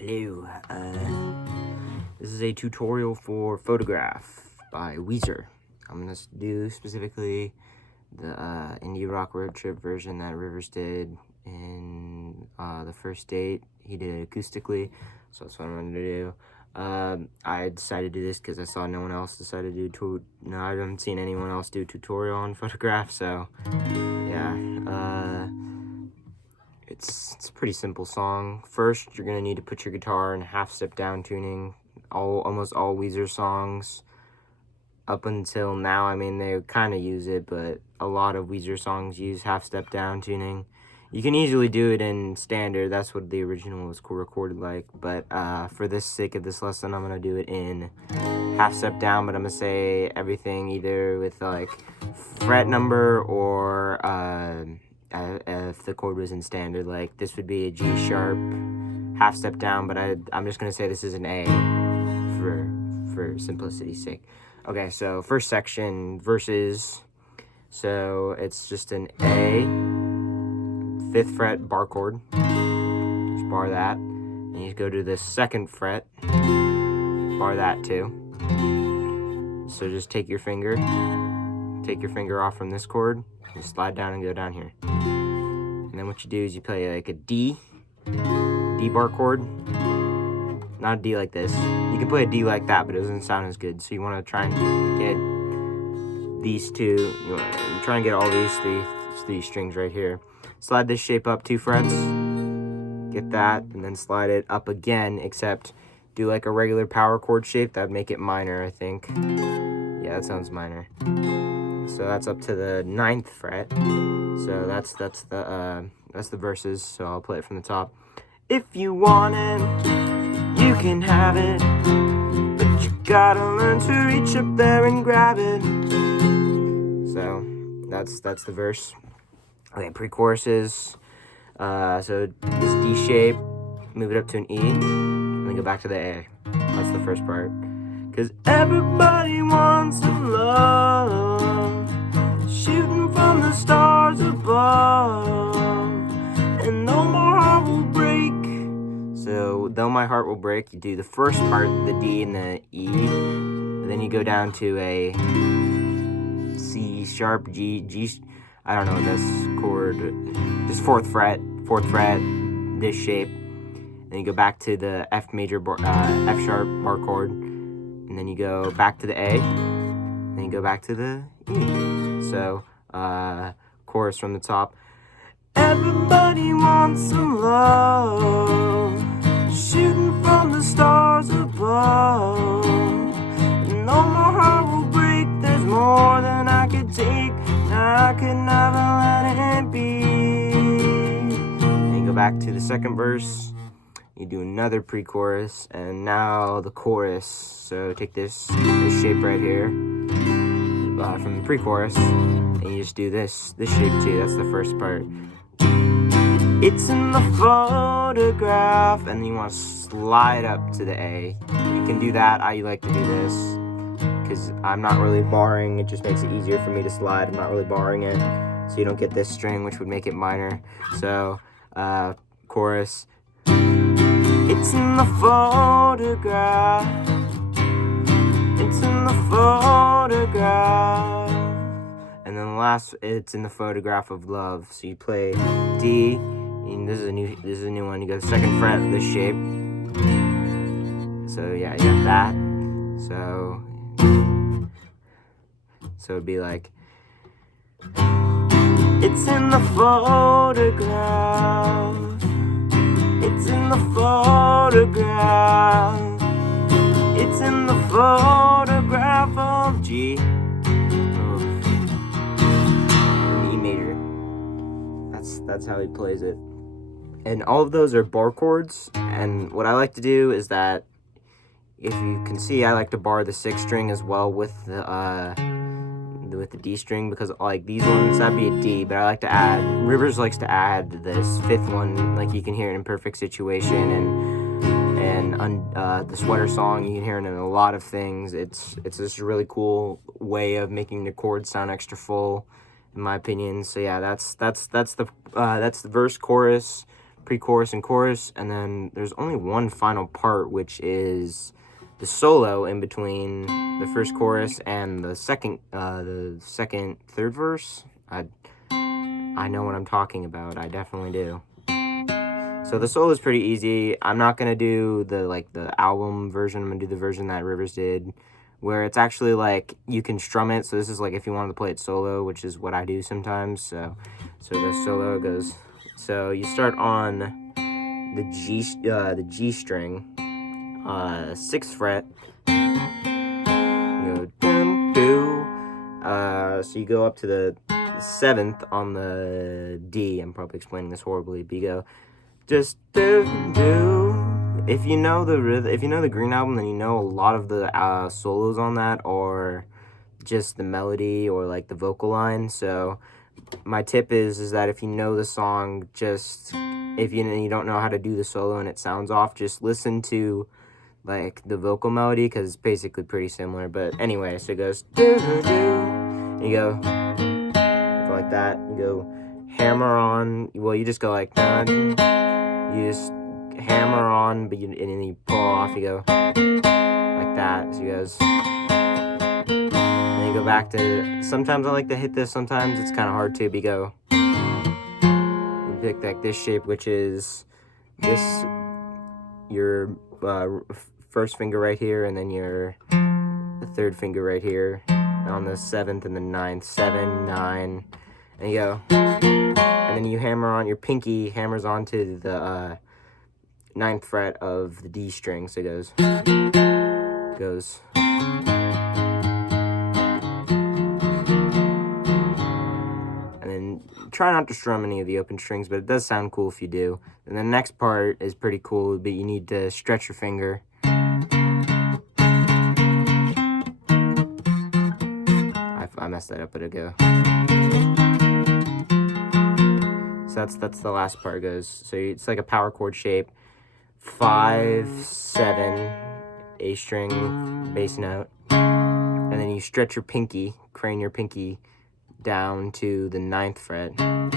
Hello, this is a tutorial for Photograph by Weezer. I'm going to do specifically the indie rock road trip version that Rivers did in the first date. He did it acoustically, so that's what I'm going to do. I decided to do this because I saw no one else decided to do I haven't seen anyone else do tutorial on Photograph, so yeah. It's a pretty simple song. First, you're gonna need to put your guitar in half-step down tuning. Almost all Weezer songs, up until now, I mean, they kind of use it, but a lot of Weezer songs use half-step down tuning. You can easily do it in standard. That's what the original was recorded like. But for the sake of this lesson, I'm gonna do it in half-step down. But I'm gonna say everything either with like fret number or if the chord was in standard, like this would be a G sharp half step down, but I'm just gonna say this is an A for simplicity's sake. Okay, so first section, verses. So it's just an A, 5th fret bar chord. Just bar that, and you go to the 2nd fret, bar that too. So just take your finger off from this chord, and slide down and go down here. And then what you do is you play like a D bar chord. Not a D like this. You can play a D like that, but it doesn't sound as good. So you want to try and get these two. You want to try and get all these three strings right here. Slide this shape up 2 frets. Get that, and then slide it up again, except do like a regular power chord shape. That'd make it minor, I think. Yeah, that sounds minor. So that's up to the 9th fret. So that's the verses. So I'll play it from the top. If you want it, you can have it, but you gotta learn to reach up there and grab it. So that's the verse. Okay, pre-choruses. So this D shape, move it up to an E, and then go back to the A. That's the first part. 'Cause everybody wants to love, shooting from the stars above, and though my heart will break. So, though my heart will break, you do the first part, the D and the E, and then you go down to a C sharp, G, I don't know this chord, just 4th fret, this shape. Then you go back to the F major, F sharp bar chord. And then you go back to the A, then you go back to the E. So, chorus from the top. Everybody wants some love, shooting from the stars above. And though my heart will break, there's more than I could take, and I could never let it be. Then you go back to the 2nd verse. You do another pre-chorus, and now the chorus. So take this shape right here from the pre-chorus, and you just do this shape too. That's the first part. It's in the photograph, and then you want to slide up to the A. You can do that. I like to do this because I'm not really barring. It just makes it easier for me to slide. I'm not really barring it, so you don't get this string, which would make it minor. So chorus. It's in the photograph. It's in the photograph. And then the last, it's in the photograph of love. So you play D, and this is a new one. You go to the 2nd fret, this shape. So yeah, you got that. So it'd be like, it's in the photograph. It's in the photograph. It's in the photograph of G, of E major. That's how he plays it. And all of those are bar chords. And what I like to do is that, if you can see, I like to bar the 6th string as well with the D string, because like these ones, that'd be a D, but I like to add, Rivers likes to add this 5th one, like you can hear it in Perfect Situation and the Sweater Song. You can hear it in a lot of things. It's just a really cool way of making the chords sound extra full, in my opinion. So yeah, that's the verse, chorus, pre-chorus and chorus, and then there's only one final part, which is the solo in between the first chorus and the second, third verse. I know what I'm talking about. I definitely do. So the solo is pretty easy. I'm not gonna do the album version. I'm gonna do the version that Rivers did, where it's actually like you can strum it. So this is like if you wanted to play it solo, which is what I do sometimes. So the solo goes. So you start on the G string, 6th fret. You go dun, do. So you go up to the 7th on the D. I'm probably explaining this horribly, but you go just do. If you know the Green Album, then you know a lot of the solos on that, or just the melody or like the vocal line. So my tip is that if you know the song, just if you don't know how to do the solo and it sounds off, just listen to like the vocal melody, because it's basically pretty similar. But anyway, so it goes do do do, and you go like that. You go hammer on. Well, you just go like dun. You just hammer on, but and then you pull off. You go like that. So you goes. And you go back to. Sometimes I like to hit this. Sometimes it's kind of hard to. But you pick like this shape, which is this. Your first finger right here, and then your third finger right here on the 7th and the 9th. 7, 9, and you go. And then you hammer on, your pinky hammers onto the 9th fret of the D string. So it goes. And then try not to strum any of the open strings, but it does sound cool if you do. And the next part is pretty cool, but you need to stretch your finger. I messed that up, but it'll go. So that's the last part. Goes. So it's like a power chord shape. 5, 7, A string, bass note, and then you stretch your pinky, crane your pinky down to the 9th fret. Go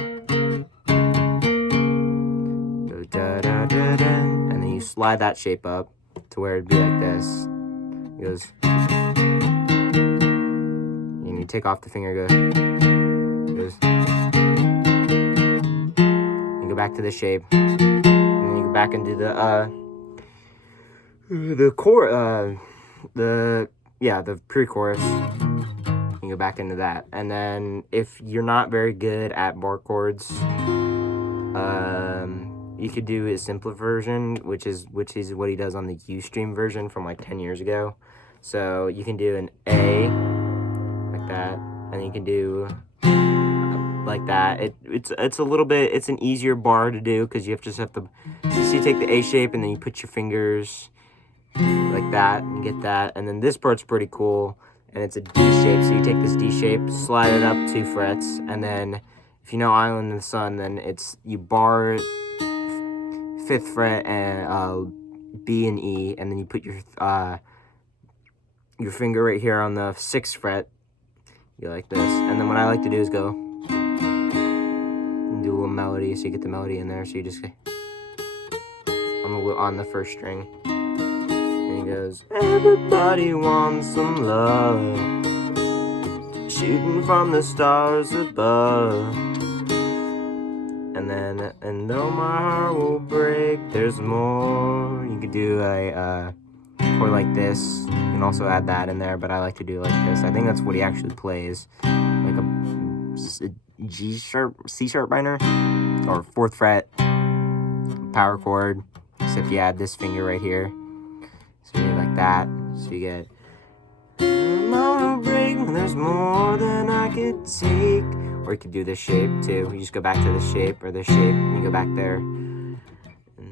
da da da da, and then you slide that shape up to where it'd be like this. It goes, and you take off the finger. Goes. You go back to the shape. Back into the pre-chorus. You go back into that, and then if you're not very good at bar chords, you could do a simpler version, which is what he does on the Ustream version from like 10 years ago. So you can do an A like that, and you can do like that. It's a little bit, it's an easier bar to do, because you just have to, so you take the A shape and then you put your fingers like that and you get that. And then this part's pretty cool, and it's a D shape. So you take this D shape, slide it up 2 frets, and then if you know Island in the Sun, then it's you bar 5th fret and B and E, and then you put your finger right here on the 6th fret. You go like this, and then what I like to do is go do a little melody, so you get the melody in there. So you just on the first string, and he goes, everybody wants some love, shooting from the stars above. And though my heart will break, there's more. You could do a chord like this. You can also add that in there, but I like to do it like this. I think that's what he actually plays, like a G sharp, C sharp minor, or 4th fret power chord, except you add this finger right here. So you like that. So you get, there's more than I could take. Or you could do this shape too. You just go back to this shape or this shape, and you go back there. And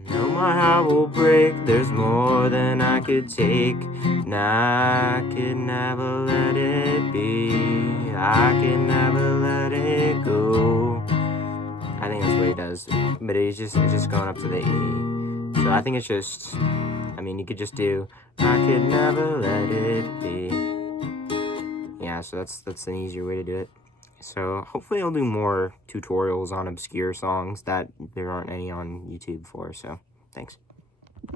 though my heart will break, there's more than I could take. And I could never let it be. I could never let it go. I think that's what he does. But it's just going up to the E. So I think it's just, you could just do, I could never let it be. Yeah, so that's an easier way to do it. So hopefully I'll do more tutorials on obscure songs that there aren't any on YouTube for. So thanks.